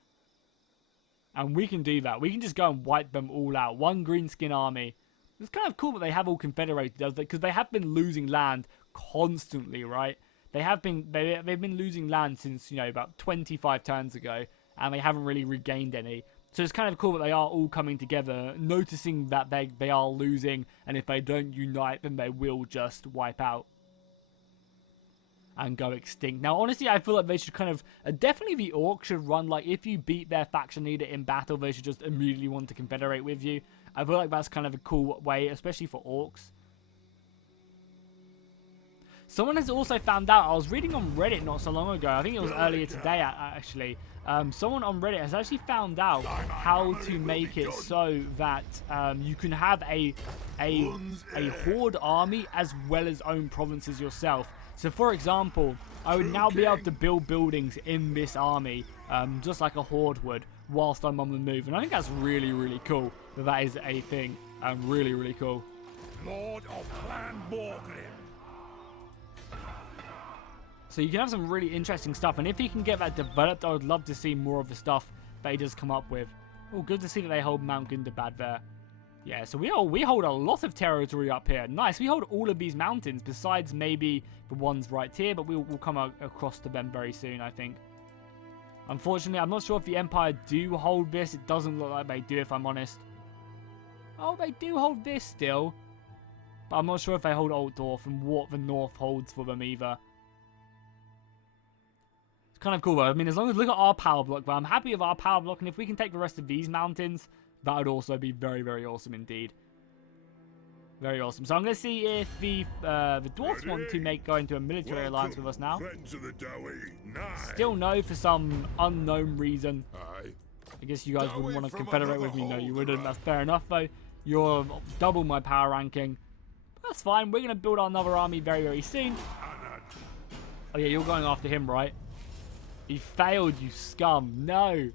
And we can do that. We can just go and wipe them all out. One greenskin army. It's kind of cool that they have all confederated, because they have been losing land constantly, right? They've been losing land since, about 25 turns ago, and they haven't really regained any. So it's kind of cool that they are all coming together, noticing that they are losing, and if they don't unite, then they will just wipe out and go extinct. Now, honestly, I feel like they should kind of, definitely the orcs should run, like, if you beat their faction leader in battle, they should just immediately want to confederate with you. I feel like that's kind of a cool way, especially for orcs. Someone has also found out, I was reading on Reddit not so long ago, I think it was earlier today actually, someone on Reddit has actually found out how to make it so that you can have a horde army as well as own provinces yourself. So for example, I would now be able to build buildings in this army, just like a horde would, whilst I'm on the move. And I think that's really, really cool that is a thing. Really, really cool. Lord of Clan Borglin. So you can have some really interesting stuff. And if he can get that developed, I would love to see more of the stuff that he does come up with. Oh, good to see that they hold Mount Gundabad there. Yeah, so we hold a lot of territory up here. Nice, we hold all of these mountains, besides maybe the ones right here, but we'll come across to them very soon, I think. Unfortunately, I'm not sure if the Empire do hold this. It doesn't look like they do, if I'm honest. Oh, they do hold this still. But I'm not sure if they hold Old Dwarf and what the North holds for them either. It's kind of cool though. I mean, as long as look at our power block, but I'm happy with our power block, and if we can take the rest of these mountains, that would also be very, very awesome indeed. Very awesome. So I'm going to see if the dwarfs want to go into a military alliance with us now. Still no for some unknown reason. I guess you guys wouldn't want to confederate with me. No, you wouldn't. That's fair enough though. You're double my power ranking. That's fine. We're going to build another army very, very soon. Oh yeah, you're going after him, right? He failed, you scum. No.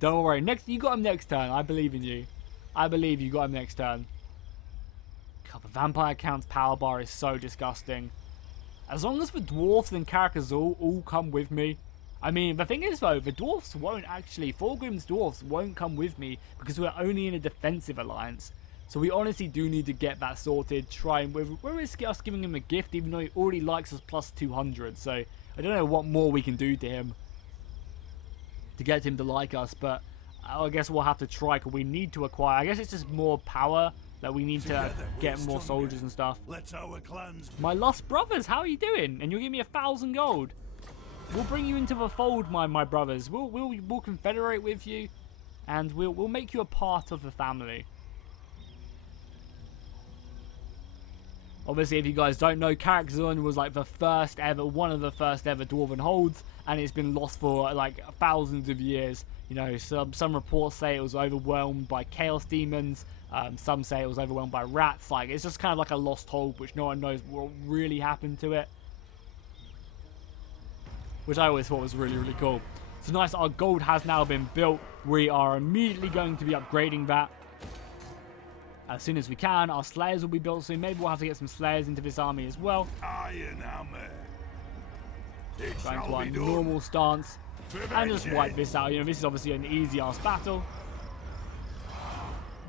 Don't worry. You got him next turn. I believe in you. I believe you got him next turn. God, the vampire count's power bar is so disgusting. As long as the dwarfs and Karakazul all come with me. I mean, the thing is though, the dwarfs won't actually, Thorgrim's dwarfs won't come with me because we're only in a defensive alliance. So we honestly do need to get that sorted. Try and we're risking us giving him a gift, even though he already likes us plus 200. So I don't know what more we can do to him to get him to like us, but I guess we'll have to try. Cause we need to acquire. I guess it's just more power that we need to get more soldiers and stuff. My lost brothers, how are you doing? And you'll give me 1,000 gold. We'll bring you into the fold, my brothers. We'll confederate with you, and we'll make you a part of the family. Obviously, if you guys don't know, Karakazun was like one of the first ever dwarven holds, and it's been lost for like thousands of years. You know, some reports say it was overwhelmed by chaos demons. Some say it was overwhelmed by rats. Like, it's just kind of like a lost hold, which no one knows what really happened to it. Which I always thought was really, really cool. So nice, our gold has now been built. We are immediately going to be upgrading that as soon as we can. Our slayers will be built soon. Maybe we'll have to get some slayers into this army as well. Going to our normal stance and just wipe this out. You know, this is obviously an easy ass battle.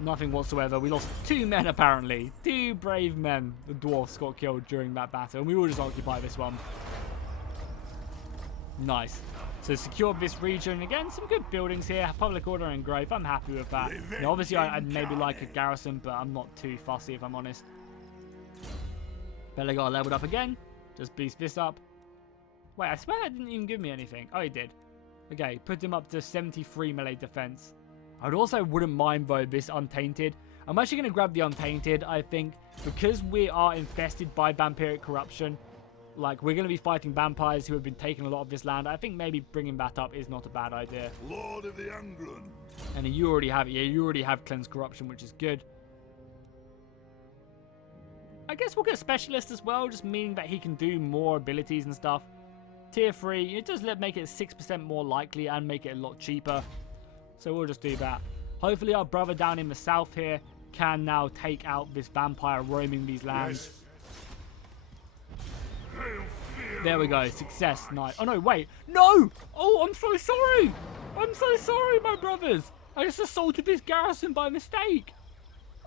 Nothing whatsoever. We lost 2 men apparently. 2 brave men. The dwarfs got killed during that battle, and we will just occupy this one. Nice. So secure this region. Again, some good buildings here. Public order and growth. I'm happy with that. You know, obviously, I'd maybe like a garrison, but I'm not too fussy if I'm honest. Belegar leveled up again. Just boost this up. Wait, I swear that didn't even give me anything. Oh, he did. Okay, put him up to 73 melee defense. I wouldn't mind, though, this Untainted. I'm actually going to grab the Untainted, I think, because we are infested by vampiric corruption. Like, we're going to be fighting vampires who have been taking a lot of this land. I think maybe bringing that up is not a bad idea. Lord of the Anglin. And you already have it. Yeah, you already have Cleanse Corruption, which is good. I guess we'll get Specialist as well, just meaning that he can do more abilities and stuff. Tier 3, it does make it 6% more likely and make it a lot cheaper. So we'll just do that. Hopefully our brother down in the south here can now take out this vampire roaming these lands. There we go. Success. Nice. Oh, no, wait. No! Oh, I'm so sorry. I'm so sorry, my brothers. I just assaulted this garrison by mistake.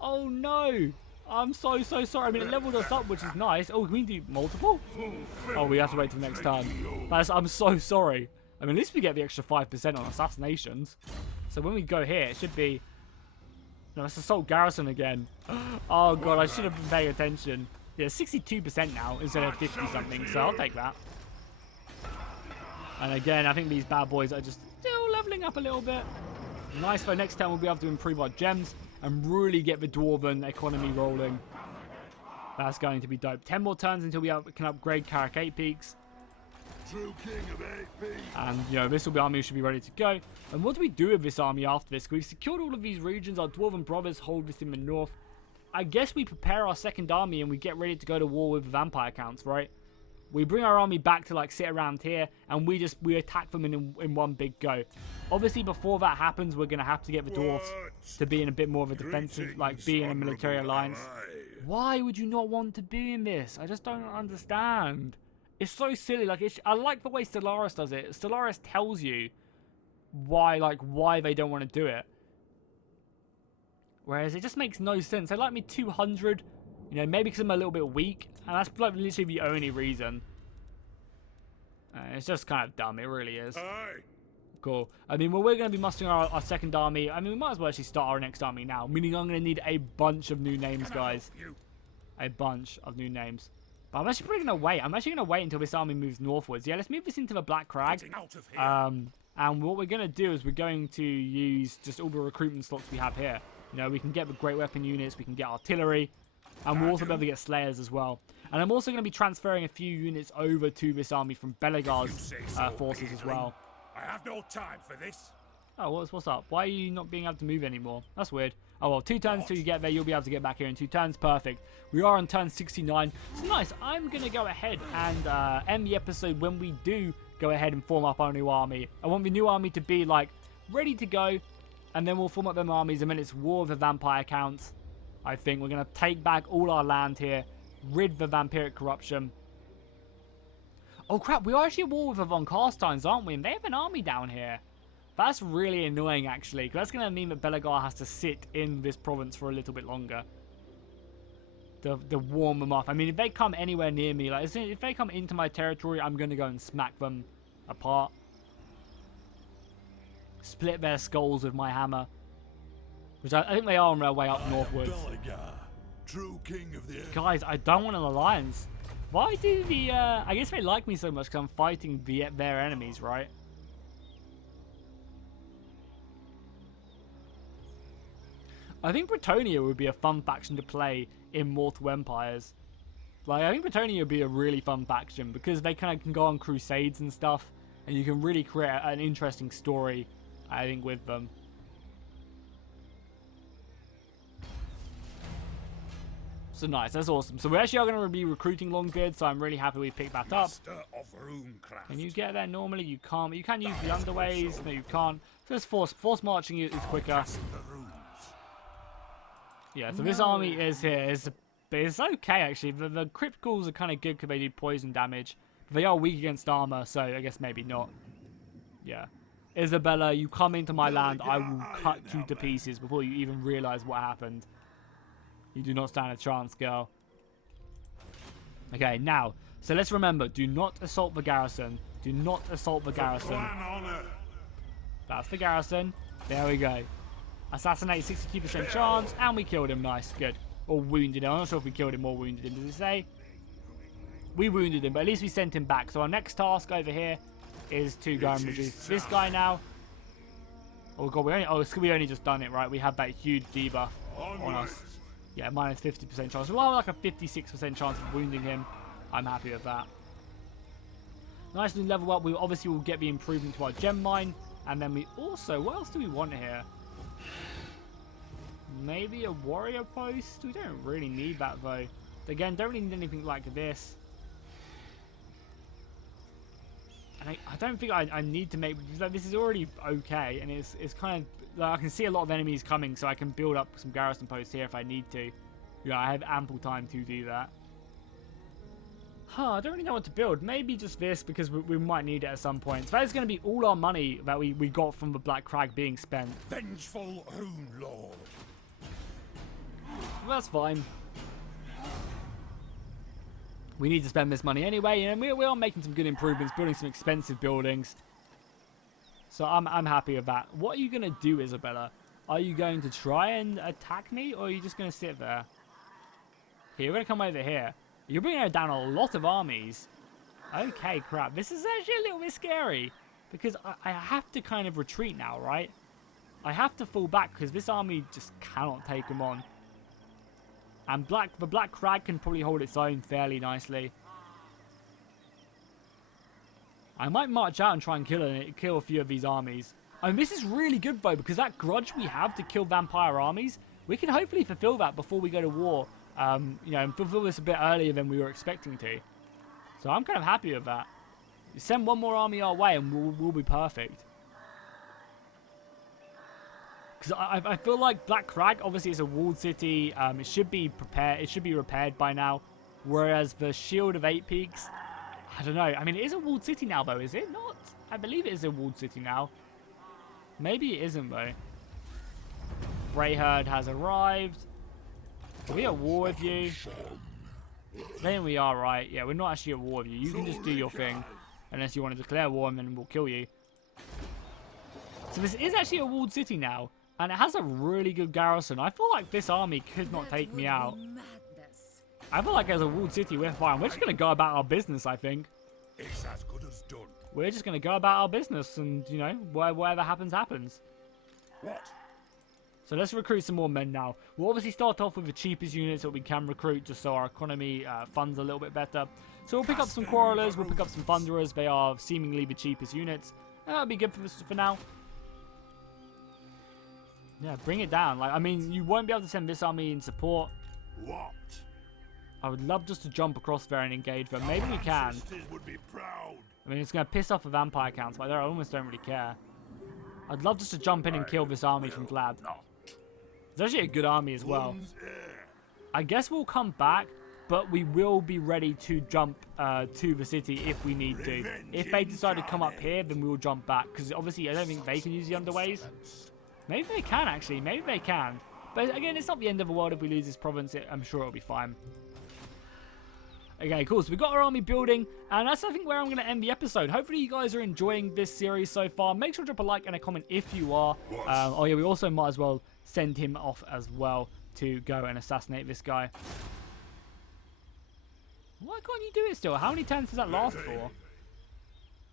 Oh, no. I'm so sorry. I mean, it leveled us up, which is nice. Oh, can we do multiple? Oh, we have to wait till next turn. I'm so sorry. I mean, at least we get the extra 5% on assassinations. So when we go here, it should be... No, it's assault garrison again. Oh, God, I should have been paying attention. Yeah, 62% now instead of 50-something, so I'll take that. And again, I think these bad boys are just still leveling up a little bit. Nice, for next time we'll be able to improve our gems and really get the dwarven economy rolling. That's going to be dope. 10 more turns until we can upgrade Karak 8 Peaks. True king of 8 peaks. And, you know, this army should be ready to go. And what do we do with this army after this? We've secured all of these regions. Our dwarven brothers hold this in the north. I guess we prepare our second army and we get ready to go to war with the vampire counts, right? We bring our army back to, like, sit around here and we attack them in one big go. Obviously, before that happens, we're going to have to get the dwarfs to be in a bit more of a defensive, like, be in a military alliance. Why would you not want to be in this? I just don't understand. It's so silly. Like, I like the way Stellaris does it. Stellaris tells you why they don't want to do it. Whereas it just makes no sense. They like me 200, you know, maybe because I'm a little bit weak. And that's like literally the only reason. It's just kind of dumb. It really is. Aye. Cool. I mean, well, we're going to be mustering our second army. I mean, we might as well actually start our next army now. Meaning I'm going to need a bunch of new names, guys. A bunch of new names. But I'm actually probably going to wait. I'm actually going to wait until this army moves northwards. Yeah, let's move this into the Black Crag. Out of here. And what we're going to do is we're going to use just all the recruitment slots we have here. You know, we can get the great weapon units, we can get artillery, and we'll also be able to get slayers as well. And I'm also going to be transferring a few units over to this army from Belegar's forces as well. I have no time for this. Oh, what's up? Why are you not being able to move anymore? That's weird. Oh, well, 2 turns till you get there. You'll be able to get back here in 2 turns. Perfect. We are on turn 69. So nice. I'm going to go ahead and end the episode when we do go ahead and form up our new army. I want the new army to be, like, ready to go. And then we'll form up them armies. And then it's War of the Vampire counts. I think we're going to take back all our land here. Rid the vampiric corruption. Oh, crap. We are actually at war with the Von Carsteins, aren't we? And they have an army down here. That's really annoying, actually, because that's going to mean that Belegar has to sit in this province for a little bit longer to warm them up. I mean, if they come anywhere near me, like if they come into my territory, I'm going to go and smack them apart. Split their skulls with my hammer, which I think they are on their way up northwards. Belegar, true king of the air. Guys, I don't want an alliance. Why do the... I guess they like me so much because I'm fighting their enemies, right? I think Bretonia would be a fun faction to play in Mortal Empires. Like, I think Bretonia would be a really fun faction because they kind of can go on crusades and stuff, and you can really create an interesting story, I think, with them. So nice, that's awesome. So we actually are going to be recruiting Longbeard, so I'm really happy we picked that up. Can you get there normally? You can't. But you can use the underways. No, you can't. So just force marching is quicker. Yeah, so this army is here. It's okay, actually. The criticals are kind of good because they do poison damage. But they are weak against armor, so I guess maybe not. Yeah. Isabella, you come into my land, I will cut you to pieces before you even realize what happened. You do not stand a chance, girl. Okay, now, so let's remember, do not assault the garrison. Do not assault the garrison. That's the garrison. There we go. Assassinate, 62% chance, and we killed him. Nice, good. Or wounded him. I'm not sure if we killed him or wounded him. Does it say? We wounded him, but at least we sent him back. So our next task over here is to go and reduce this guy now. Oh god, we only just done it, right? We have that huge debuff on us. Yeah, minus 50% chance. Well, like a 56% chance of wounding him. I'm happy with that. Nice new level up. We obviously will get the improvement to our gem mine. And then we also... What else do we want here? Maybe a warrior post? We don't really need that, though. Again, don't really need anything like this. And I don't think I need to make... This is already okay. And it's kind of... Like, I can see a lot of enemies coming, so I can build up some garrison posts here if I need to. Yeah, I have ample time to do that. I don't really know what to build. Maybe just this, because we might need it at some point. So that is going to be all our money that we got from the Black Crag being spent. Vengeful Rune Lord. Well, that's fine. We need to spend this money anyway, and we are making some good improvements, building some expensive buildings. So I'm happy with that. What are you going to do, Isabella? Are you going to try and attack me, or are you just going to sit there? Okay, you're going to come over here. You're bringing down a lot of armies. Okay, crap. This is actually a little bit scary. Because I have to kind of retreat now, right? I have to fall back because this army just cannot take them on. And the Black Crag can probably hold its own fairly nicely. I might march out and try and kill a few of these armies. I mean, this is really good, though, because that grudge we have to kill vampire armies, we can hopefully fulfill that before we go to war. You know, and fulfill this a bit earlier than we were expecting to. So I'm kind of happy with that. Send one more army our way and we'll be perfect. Because I feel like Black Crag, obviously it's a walled city. It should be prepared. It should be repaired by now. Whereas the Shield of Eight Peaks, I don't know. I mean, it is a walled city now, though, is it not? I believe it is a walled city now. Maybe it isn't, though. Greyherd has arrived. Are we at war with you? Then we are, right. Yeah, we're not actually at war with you. You can just do your thing. Unless you want to declare war and then we'll kill you. So this is actually a walled city now. And it has a really good garrison. I feel like this army could not take me out. I feel like as a walled city, we're fine. We're just going to go about our business, I think. It's as good as done. We're just going to go about our business and, you know, whatever happens, happens. What? So let's recruit some more men now. We'll obviously start off with the cheapest units that we can recruit just so our economy funds a little bit better. So we'll pick up some Quarrelers, we'll pick up some Thunderers. They are seemingly the cheapest units. And that'll be good for now. Yeah, bring it down. Like, I mean, you won't be able to send this army in support. What? I would love just to jump across there and engage, but maybe we can. Would be proud. I mean, it's going to piss off the vampire counts, but I almost don't really care. I'd love just to jump in and kill this army from Vlad. It's actually a good army as well. I guess we'll come back, but we will be ready to jump to the city if we need to. If they decide to come up here, then we will jump back, because obviously I don't think they can use the underways. Maybe they can, actually. Maybe they can. But again, it's not the end of the world if we lose this province. I'm sure it'll be fine. Okay, cool. So we've got our army building, and that's, I think, where I'm going to end the episode. Hopefully you guys are enjoying this series so far. Make sure to drop a like and a comment if you are. Oh yeah, we also might as well send him off as well to go and assassinate this guy. Why can't you do it still? How many turns does that last for?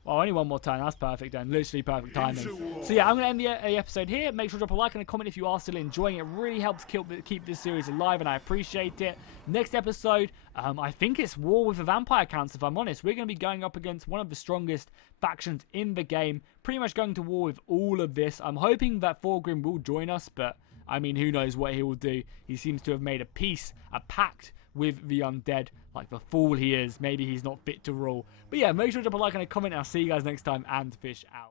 Well, only one more turn. That's perfect then. Literally perfect timing. So yeah, I'm going to end the episode here. Make sure to drop a like and a comment if you are still enjoying it. It really helps keep this series alive, and I appreciate it. Next episode, I think it's War with the Vampire Counts, if I'm honest. We're going to be going up against one of the strongest factions in the game. Pretty much going to war with all of this. I'm hoping that Thorgrim will join us, but I mean, who knows what he will do. He seems to have made a pact with the undead, like the fool he is. Maybe he's not fit to rule. But yeah, make sure to drop a like and a comment, and I'll see you guys next time, and fish out.